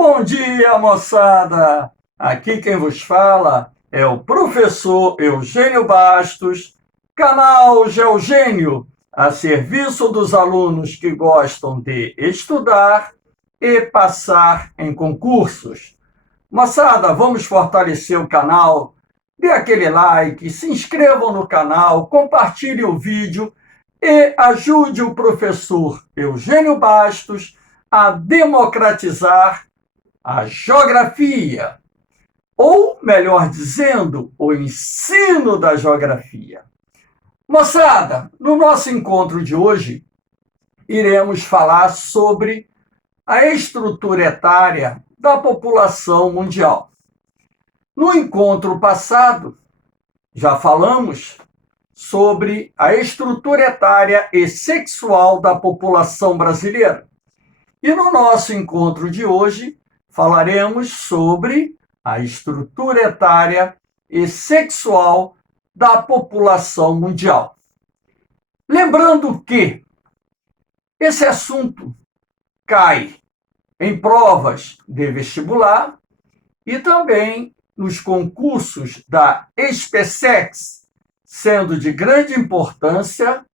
Bom dia, moçada! Aqui quem vos fala é o professor Eugênio Bastos, canal Geogênio, a serviço dos alunos que gostam de estudar e passar em concursos. Moçada, vamos fortalecer o canal, dê aquele like, se inscrevam no canal, compartilhe o vídeo e ajude o professor Eugênio Bastos a democratizar a geografia, ou, melhor dizendo, o ensino da geografia. Moçada, no nosso encontro de hoje, iremos falar sobre a estrutura etária da população mundial. No encontro passado, já falamos sobre a estrutura etária e sexual da população brasileira. E no nosso encontro de hoje, falaremos sobre a estrutura etária e sexual da população mundial. Lembrando que esse assunto cai em provas de vestibular e também nos concursos da SpaceX, sendo de grande importância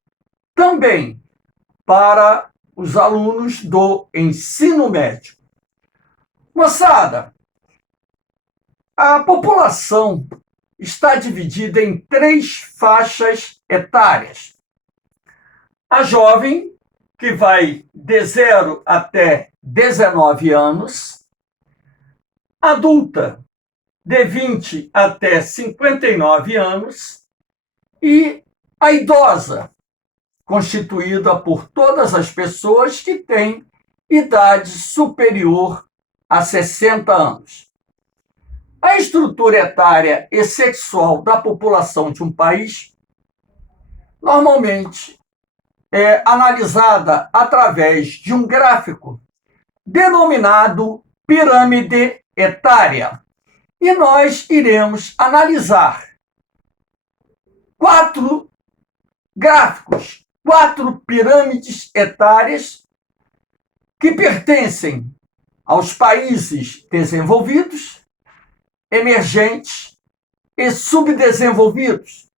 também para os alunos do ensino médio. Moçada, a população está dividida em 3 faixas etárias. A jovem, que vai de 0 até 19 anos. Adulta, de 20 até 59 anos. E a idosa, constituída por todas as pessoas que têm idade superior a 60 anos. A estrutura etária e sexual da população de um país normalmente é analisada através de um gráfico denominado pirâmide etária. E nós iremos analisar 4 gráficos, 4 pirâmides etárias que pertencem aos países desenvolvidos, emergentes e subdesenvolvidos.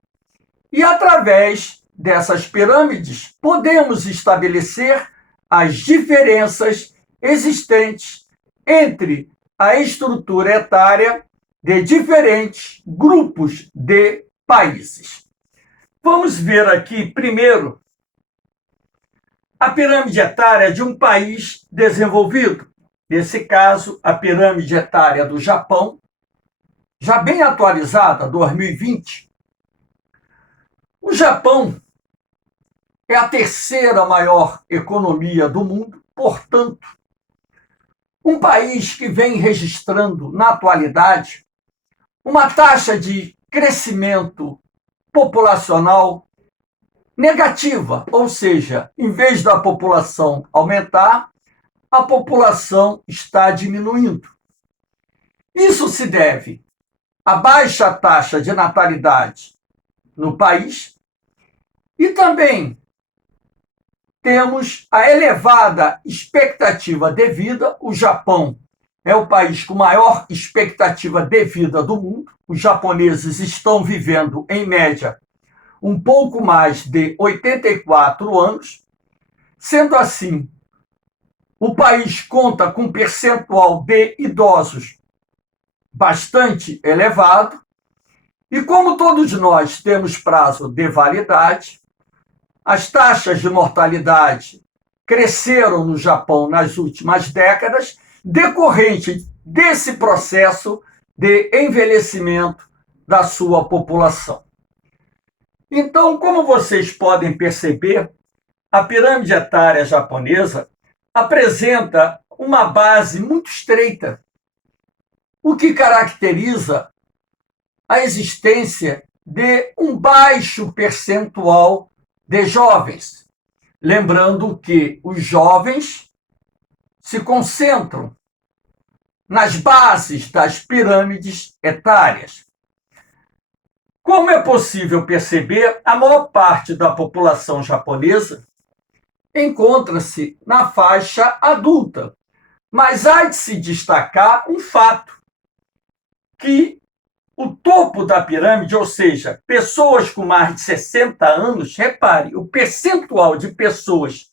E através dessas pirâmides podemos estabelecer as diferenças existentes entre a estrutura etária de diferentes grupos de países. Vamos ver aqui primeiro a pirâmide etária de um país desenvolvido. Nesse caso, a pirâmide etária do Japão, já bem atualizada, 2020. O Japão é a 3ª maior economia do mundo, portanto, um país que vem registrando, na atualidade, uma taxa de crescimento populacional negativa, ou seja, em vez da população aumentar, a população está diminuindo. Isso se deve à baixa taxa de natalidade no país e também temos a elevada expectativa de vida. O Japão é o país com maior expectativa de vida do mundo. Os japoneses estão vivendo, em média, um pouco mais de 84 anos. Sendo assim, o país conta com um percentual de idosos bastante elevado. E como todos nós temos prazo de validade, as taxas de mortalidade cresceram no Japão nas últimas décadas, decorrente desse processo de envelhecimento da sua população. Então, como vocês podem perceber, a pirâmide etária japonesa apresenta uma base muito estreita, o que caracteriza a existência de um baixo percentual de jovens. Lembrando que os jovens se concentram nas bases das pirâmides etárias. Como é possível perceber, a maior parte da população japonesa encontra-se na faixa adulta, Mas há de se destacar um fato, que o topo da pirâmide, ou seja, pessoas com mais de 60 anos, repare, o percentual de pessoas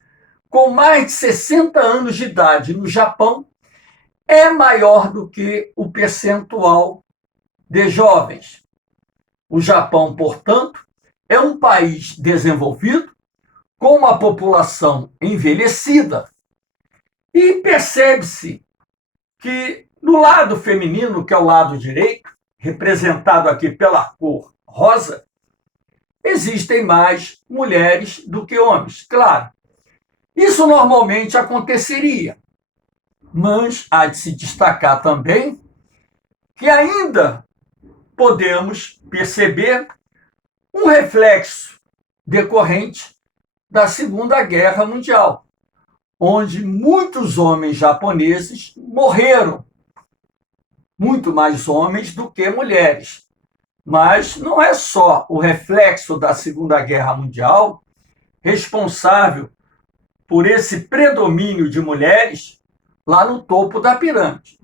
com mais de 60 anos de idade no Japão é maior do que o percentual de jovens. O Japão, portanto, é um país desenvolvido, com uma população envelhecida, e percebe-se que no lado feminino, que é o lado direito, representado aqui pela cor rosa, existem mais mulheres do que homens. Claro, isso normalmente aconteceria, mas há de se destacar também que ainda podemos perceber um reflexo decorrente da Segunda Guerra Mundial, onde muitos homens japoneses morreram, muito mais homens do que mulheres. Mas não é só o reflexo da Segunda Guerra Mundial responsável por esse predomínio de mulheres lá no topo da pirâmide.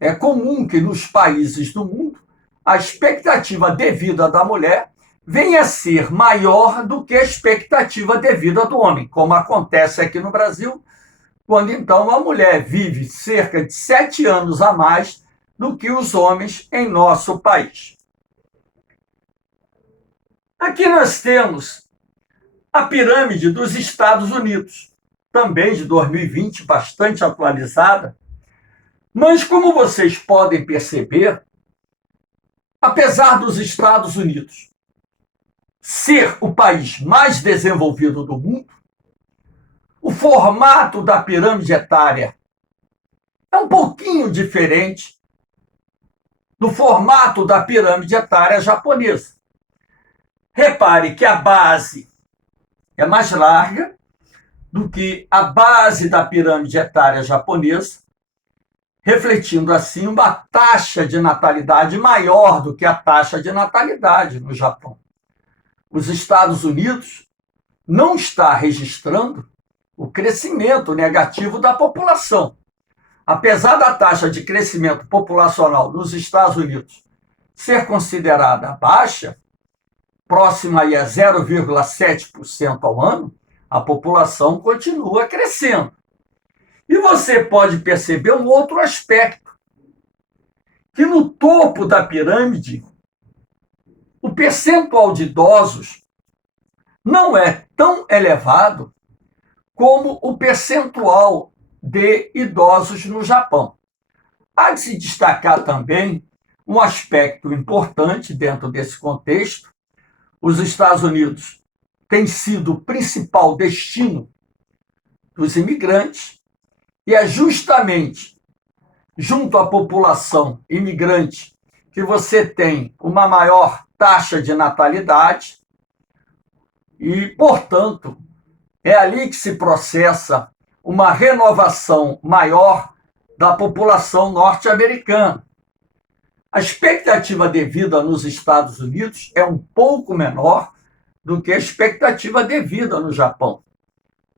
É comum que nos países do mundo a expectativa de vida da mulher venha a ser maior do que a expectativa de vida do homem, como acontece aqui no Brasil, quando então a mulher vive cerca de 7 anos a mais do que os homens em nosso país. Aqui nós temos a pirâmide dos Estados Unidos, também de 2020, bastante atualizada, mas como vocês podem perceber, apesar dos Estados Unidos ser o país mais desenvolvido do mundo, o formato da pirâmide etária é um pouquinho diferente do formato da pirâmide etária japonesa. Repare que a base é mais larga do que a base da pirâmide etária japonesa, refletindo assim uma taxa de natalidade maior do que a taxa de natalidade no Japão. Os Estados Unidos não está registrando o crescimento negativo da população. Apesar da taxa de crescimento populacional nos Estados Unidos ser considerada baixa, próxima aí a 0,7% ao ano, a população continua crescendo. E você pode perceber um outro aspecto, que no topo da pirâmide, o percentual de idosos não é tão elevado como o percentual de idosos no Japão. Há de se destacar também um aspecto importante dentro desse contexto. Os Estados Unidos têm sido o principal destino dos imigrantes, e é justamente junto à população imigrante que você tem uma maior taxa de natalidade e, portanto, é ali que se processa uma renovação maior da população norte-americana. A expectativa de vida nos Estados Unidos é um pouco menor do que a expectativa de vida no Japão.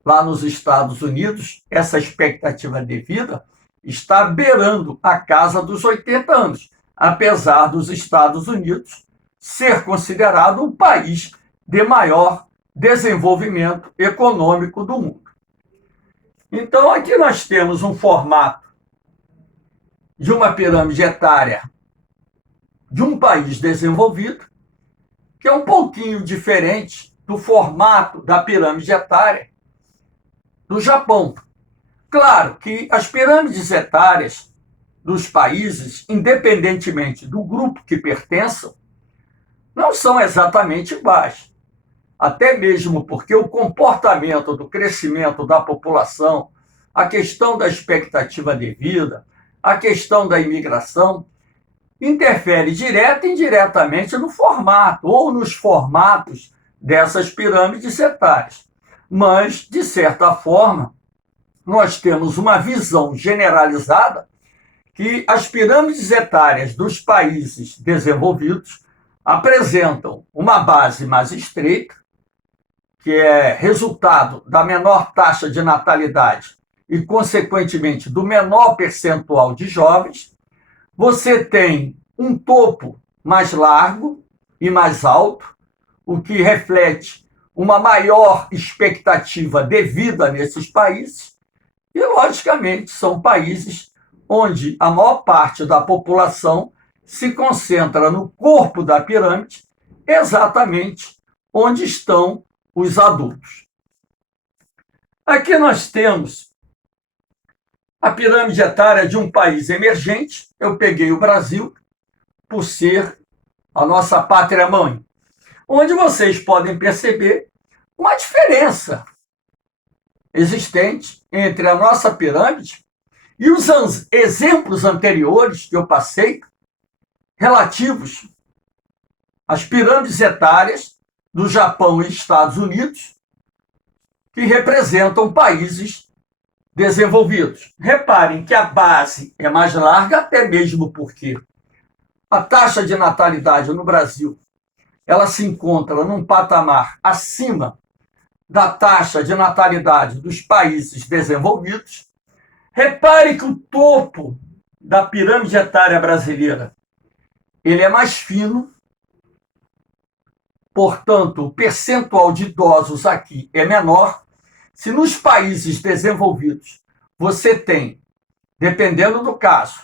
Lá nos Estados Unidos, essa expectativa de vida está beirando a casa dos 80 anos, apesar dos Estados Unidos ser considerado o país de maior desenvolvimento econômico do mundo. Então, aqui nós temos um formato de uma pirâmide etária de um país desenvolvido, que é um pouquinho diferente do formato da pirâmide etária do Japão. Claro que as pirâmides etárias dos países, independentemente do grupo que pertençam, não são exatamente iguais. Até mesmo porque o comportamento do crescimento da população, a questão da expectativa de vida, a questão da imigração, interfere direta e indiretamente no formato ou nos formatos dessas pirâmides etárias. Mas, de certa forma, nós temos uma visão generalizada que as pirâmides etárias dos países desenvolvidos apresentam uma base mais estreita, que é resultado da menor taxa de natalidade e, consequentemente, do menor percentual de jovens, você tem um topo mais largo e mais alto, o que reflete uma maior expectativa de vida nesses países, e, logicamente, são países onde a maior parte da população se concentra no corpo da pirâmide, exatamente onde estão os adultos. Aqui nós temos a pirâmide etária de um país emergente. Eu peguei o Brasil por ser a nossa pátria-mãe, onde vocês podem perceber uma diferença existente entre a nossa pirâmide e os exemplos anteriores que eu passei, relativos às pirâmides etárias do Japão e Estados Unidos, que representam países desenvolvidos. Reparem que a base é mais larga, até mesmo porque a taxa de natalidade no Brasil ela se encontra num patamar acima da taxa de natalidade dos países desenvolvidos. Repare que o topo da pirâmide etária brasileira ele é mais fino, portanto, o percentual de idosos aqui é menor. Se nos países desenvolvidos você tem, dependendo do caso,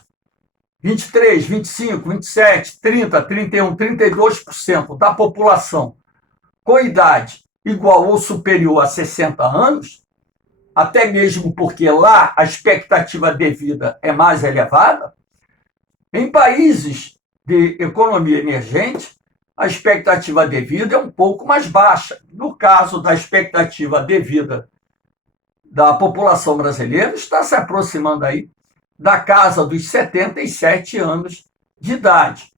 23, 25, 27, 30, 31, 32% da população com idade igual ou superior a 60 anos, até mesmo porque lá a expectativa de vida é mais elevada, em países de economia emergente, a expectativa de vida é um pouco mais baixa. No caso da expectativa de vida da população brasileira, está se aproximando aí da casa dos 77 anos de idade.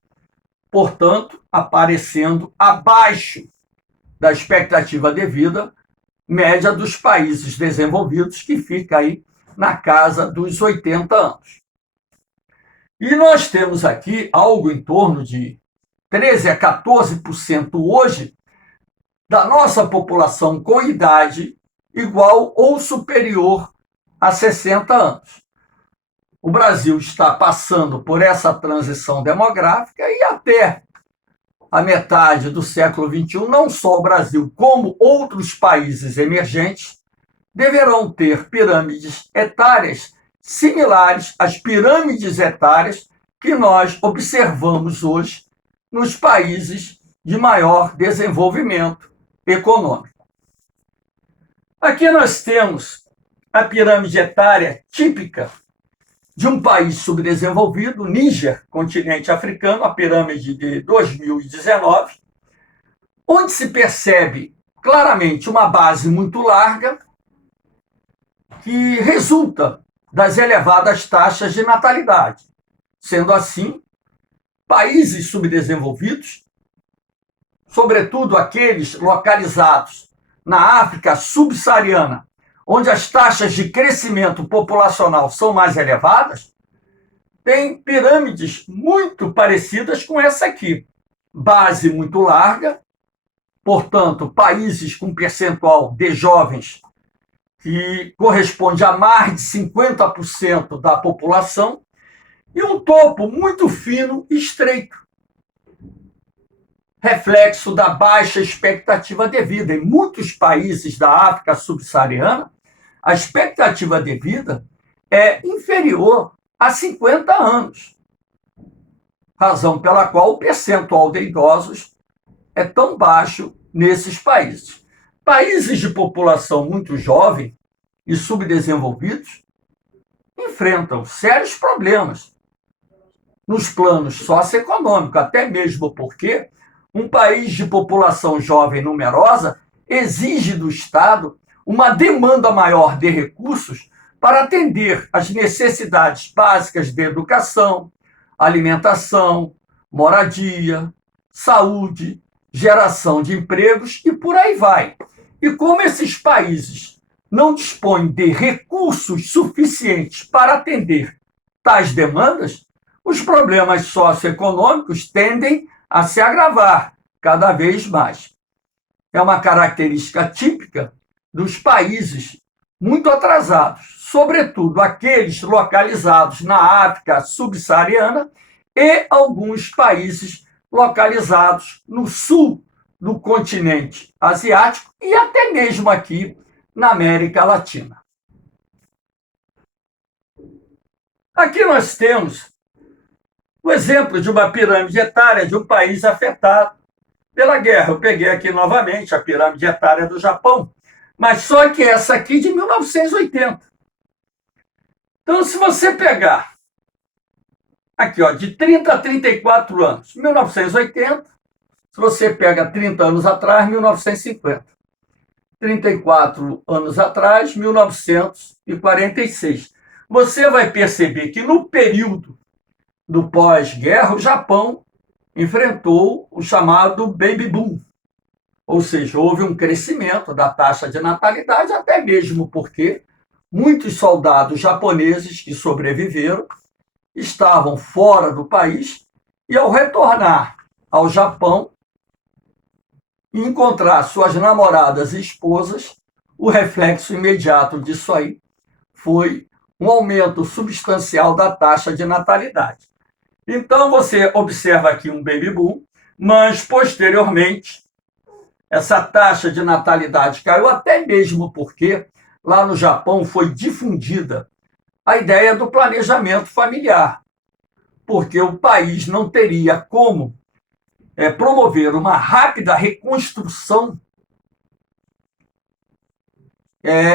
Portanto, aparecendo abaixo da expectativa de vida média dos países desenvolvidos, que fica aí na casa dos 80 anos. E nós temos aqui algo em torno de 13 a 14% hoje da nossa população com idade igual ou superior a 60 anos. O Brasil está passando por essa transição demográfica e até a metade do século XXI, não só o Brasil, como outros países emergentes, deverão ter pirâmides etárias similares às pirâmides etárias que nós observamos hoje nos países de maior desenvolvimento econômico. Aqui nós temos a pirâmide etária típica de um país subdesenvolvido, Níger, continente africano, a pirâmide de 2019, onde se percebe claramente uma base muito larga que resulta das elevadas taxas de natalidade. Sendo assim, países subdesenvolvidos, sobretudo aqueles localizados na África subsaariana, onde as taxas de crescimento populacional são mais elevadas, tem pirâmides muito parecidas com essa aqui. Base muito larga, portanto, países com percentual de jovens que corresponde a mais de 50% da população, e um topo muito fino e estreito, reflexo da baixa expectativa de vida. Em muitos países da África subsaariana, a expectativa de vida é inferior a 50 anos, razão pela qual o percentual de idosos é tão baixo nesses países. Países de população muito jovem e subdesenvolvidos enfrentam sérios problemas nos planos socioeconômicos, até mesmo porque um país de população jovem numerosa exige do Estado uma demanda maior de recursos para atender às necessidades básicas de educação, alimentação, moradia, saúde, geração de empregos e por aí vai. E como esses países não dispõem de recursos suficientes para atender tais demandas, os problemas socioeconômicos tendem a se agravar cada vez mais. É uma característica típica dos países muito atrasados, sobretudo aqueles localizados na África subsaariana e alguns países localizados no sul do continente asiático e até mesmo aqui na América Latina. Aqui nós temos o exemplo de uma pirâmide etária de um país afetado pela guerra. Eu peguei aqui novamente a pirâmide etária do Japão, mas só que essa aqui de 1980. Então, se você pegar aqui, ó, de 30 a 34 anos, 1980, se você pega 30 anos atrás, 1950. 34 anos atrás, 1946. Você vai perceber que no período do pós-guerra, o Japão enfrentou o chamado baby boom, ou seja, houve um crescimento da taxa de natalidade, até mesmo porque muitos soldados japoneses que sobreviveram estavam fora do país e, ao retornar ao Japão e encontrar suas namoradas e esposas, o reflexo imediato disso aí foi um aumento substancial da taxa de natalidade. Então, você observa aqui um baby boom, mas, posteriormente, essa taxa de natalidade caiu, até mesmo porque lá no Japão foi difundida a ideia do planejamento familiar, porque o país não teria como promover uma rápida reconstrução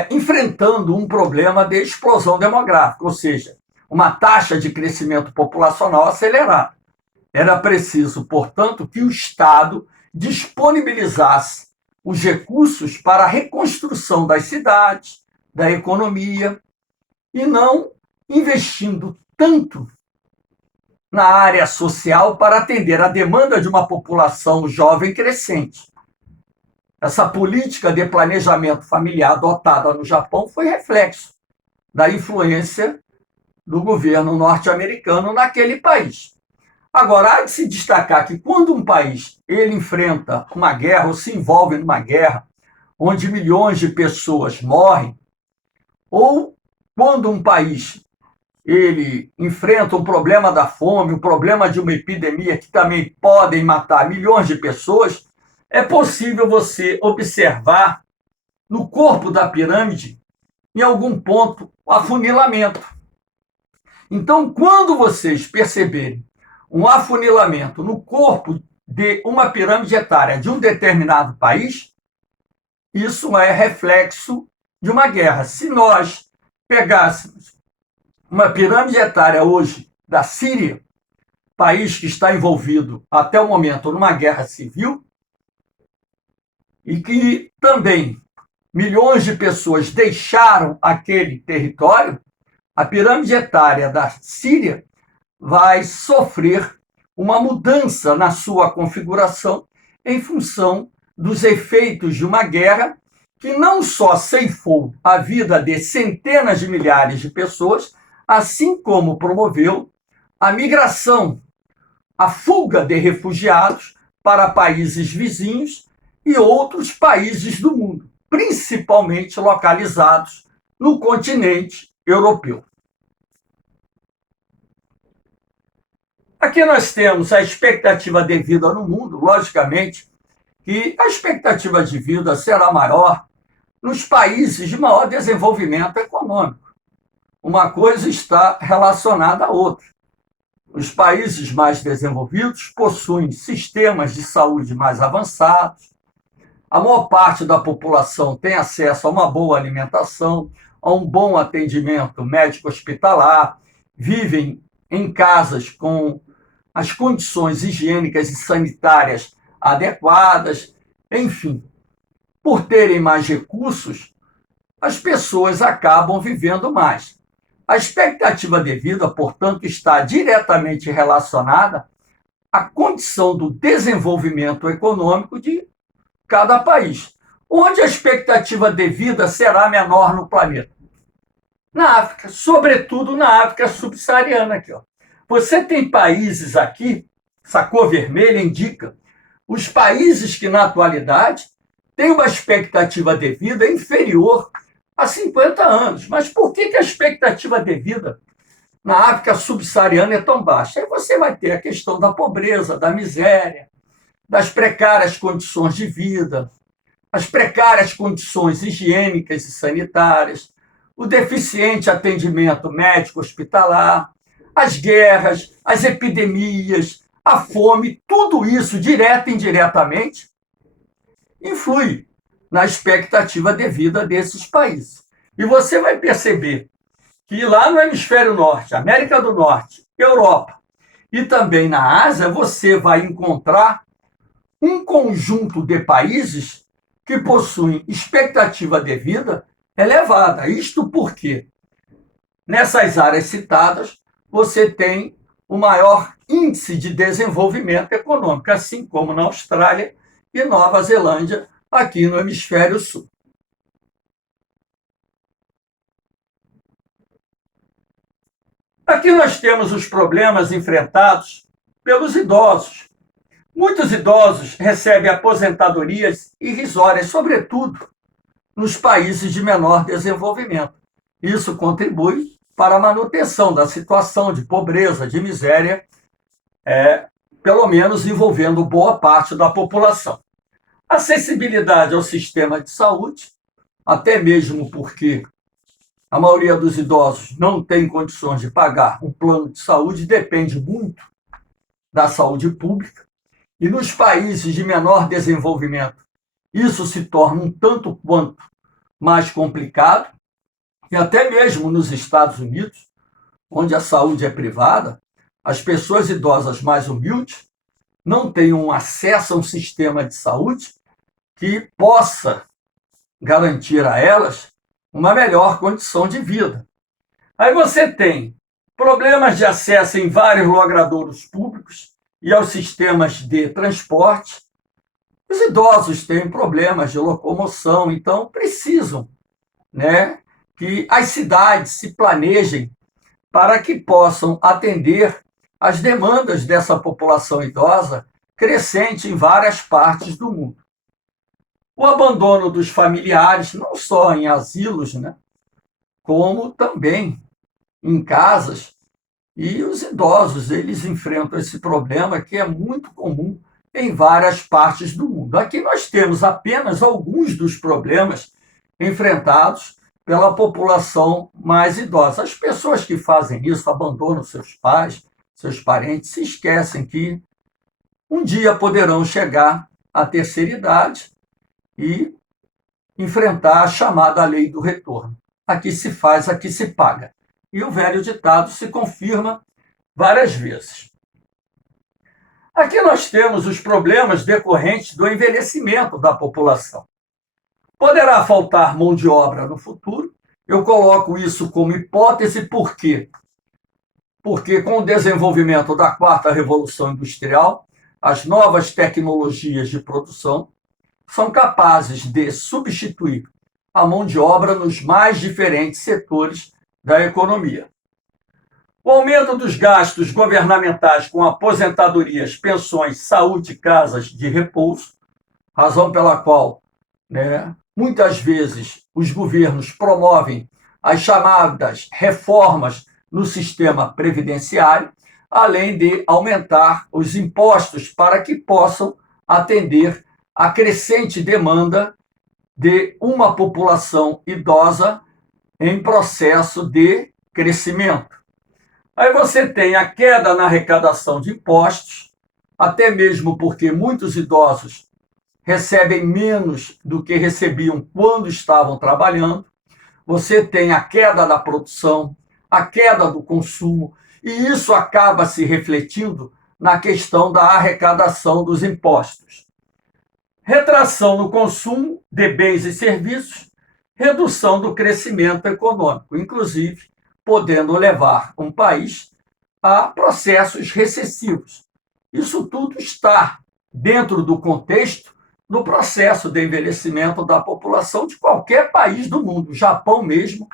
enfrentando um problema de explosão demográfica, ou seja, uma taxa de crescimento populacional acelerada. Era preciso, portanto, que o Estado disponibilizasse os recursos para a reconstrução das cidades, da economia, e não investindo tanto na área social para atender a demanda de uma população jovem crescente. Essa política de planejamento familiar adotada no Japão foi reflexo da influência do governo norte-americano naquele país. Agora, há de se destacar que quando um país ele enfrenta uma guerra ou se envolve numa guerra onde milhões de pessoas morrem, ou quando um país ele enfrenta um problema da fome, um problema de uma epidemia que também podem matar milhões de pessoas, é possível você observar no corpo da pirâmide, em algum ponto, o afunilamento. Então, quando vocês perceberem um afunilamento no corpo de uma pirâmide etária de um determinado país, isso é reflexo de uma guerra. Se nós pegássemos uma pirâmide etária hoje da Síria, país que está envolvido até o momento numa guerra civil, e que também milhões de pessoas deixaram aquele território, a pirâmide etária da Síria vai sofrer uma mudança na sua configuração em função dos efeitos de uma guerra que não só ceifou a vida de centenas de milhares de pessoas, assim como promoveu a migração, a fuga de refugiados para países vizinhos e outros países do mundo, principalmente localizados no continente europeu. Aqui nós temos a expectativa de vida no mundo, logicamente, que a expectativa de vida será maior nos países de maior desenvolvimento econômico. Uma coisa está relacionada à outra. Os países mais desenvolvidos possuem sistemas de saúde mais avançados, a maior parte da população tem acesso a uma boa alimentação, a um bom atendimento médico-hospitalar, vivem em casas com as condições higiênicas e sanitárias adequadas, enfim. Por terem mais recursos, as pessoas acabam vivendo mais. A expectativa de vida, portanto, está diretamente relacionada à condição do desenvolvimento econômico de cada país. Onde a expectativa de vida será menor no planeta? Na África, sobretudo na África subsaariana. Aqui, ó. Você tem países aqui, essa cor vermelha indica os países que, na atualidade, têm uma expectativa de vida inferior há 50 anos. Mas por que a expectativa de vida na África subsaariana é tão baixa? Aí você vai ter a questão da pobreza, da miséria, das precárias condições de vida, as precárias condições higiênicas e sanitárias, o deficiente atendimento médico hospitalar, as guerras, as epidemias, a fome, tudo isso, direta e indiretamente, influi na expectativa de vida desses países. E você vai perceber que lá no hemisfério norte, América do Norte, Europa e também na Ásia, você vai encontrar um conjunto de países que possuem expectativa de vida elevada. Isto porque nessas áreas citadas você tem o maior índice de desenvolvimento econômico, assim como na Austrália e Nova Zelândia, aqui no hemisfério sul. Aqui nós temos os problemas enfrentados pelos idosos. Muitos idosos recebem aposentadorias irrisórias, sobretudo nos países de menor desenvolvimento. Isso contribui para a manutenção da situação de pobreza, de miséria, pelo menos envolvendo boa parte da população. Acessibilidade ao sistema de saúde, até mesmo porque a maioria dos idosos não tem condições de pagar um plano de saúde, depende muito da saúde pública. E nos países de menor desenvolvimento, isso se torna um tanto quanto mais complicado. E até mesmo nos Estados Unidos, onde a saúde é privada, as pessoas idosas mais humildes não têm um acesso a um sistema de saúde que possa garantir a elas uma melhor condição de vida. Aí você tem problemas de acesso em vários logradouros públicos e aos sistemas de transporte. Os idosos têm problemas de locomoção, então precisam, que as cidades se planejem para que possam atender às demandas dessa população idosa crescente em várias partes do mundo. O abandono dos familiares, não só em asilos, como também em casas, e os idosos, eles enfrentam esse problema que é muito comum em várias partes do mundo. Aqui nós temos apenas alguns dos problemas enfrentados pela população mais idosa. As pessoas que fazem isso, abandonam seus pais, seus parentes, se esquecem que um dia poderão chegar à terceira idade e enfrentar a chamada lei do retorno. Aqui se faz, aqui se paga. E o velho ditado se confirma várias vezes. Aqui nós temos os problemas decorrentes do envelhecimento da população. Poderá faltar mão de obra no futuro. Eu coloco isso como hipótese, por quê? Porque com o desenvolvimento da quarta revolução industrial, as novas tecnologias de produção são capazes de substituir a mão de obra nos mais diferentes setores da economia. O aumento dos gastos governamentais com aposentadorias, pensões, saúde, casas de repouso, razão pela qual, muitas vezes os governos promovem as chamadas reformas no sistema previdenciário, além de aumentar os impostos para que possam atender a crescente demanda de uma população idosa em processo de crescimento. Aí você tem a queda na arrecadação de impostos, até mesmo porque muitos idosos recebem menos do que recebiam quando estavam trabalhando. Você tem a queda da produção, a queda do consumo, e isso acaba se refletindo na questão da arrecadação dos impostos. Retração no consumo de bens e serviços, redução do crescimento econômico, inclusive podendo levar um país a processos recessivos. Isso tudo está dentro do contexto do processo de envelhecimento da população de qualquer país do mundo. O Japão mesmo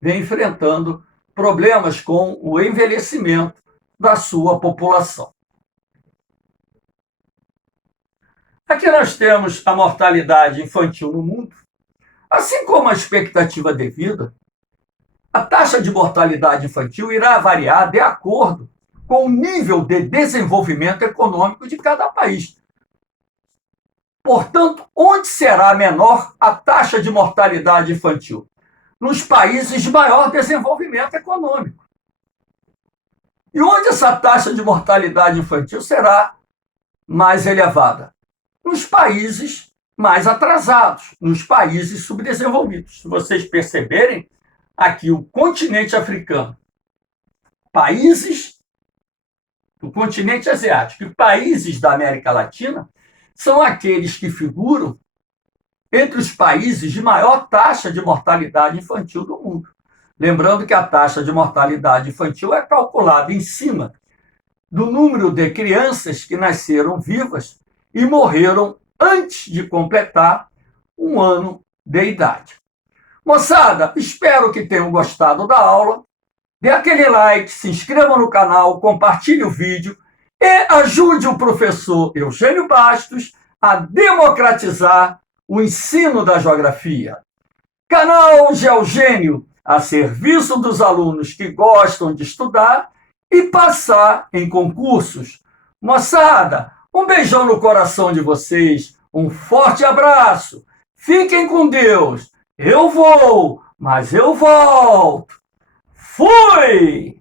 vem enfrentando problemas com o envelhecimento da sua população. Aqui nós temos a mortalidade infantil no mundo. Assim como a expectativa de vida, a taxa de mortalidade infantil irá variar de acordo com o nível de desenvolvimento econômico de cada país. Portanto, onde será menor a taxa de mortalidade infantil? Nos países de maior desenvolvimento econômico. E onde essa taxa de mortalidade infantil será mais elevada? Nos países mais atrasados, nos países subdesenvolvidos. Se vocês perceberem, aqui o continente africano, países do continente asiático e países da América Latina são aqueles que figuram entre os países de maior taxa de mortalidade infantil do mundo. Lembrando que a taxa de mortalidade infantil é calculada em cima do número de crianças que nasceram vivas e morreram antes de completar um ano de idade. Moçada, espero que tenham gostado da aula. Dê aquele like, se inscreva no canal, compartilhe o vídeo e ajude o professor Eugênio Bastos a democratizar o ensino da geografia. Canal Geogênio, a serviço dos alunos que gostam de estudar e passar em concursos. Moçada, um beijão no coração de vocês, um forte abraço. Fiquem com Deus. Eu vou, mas eu volto. Fui!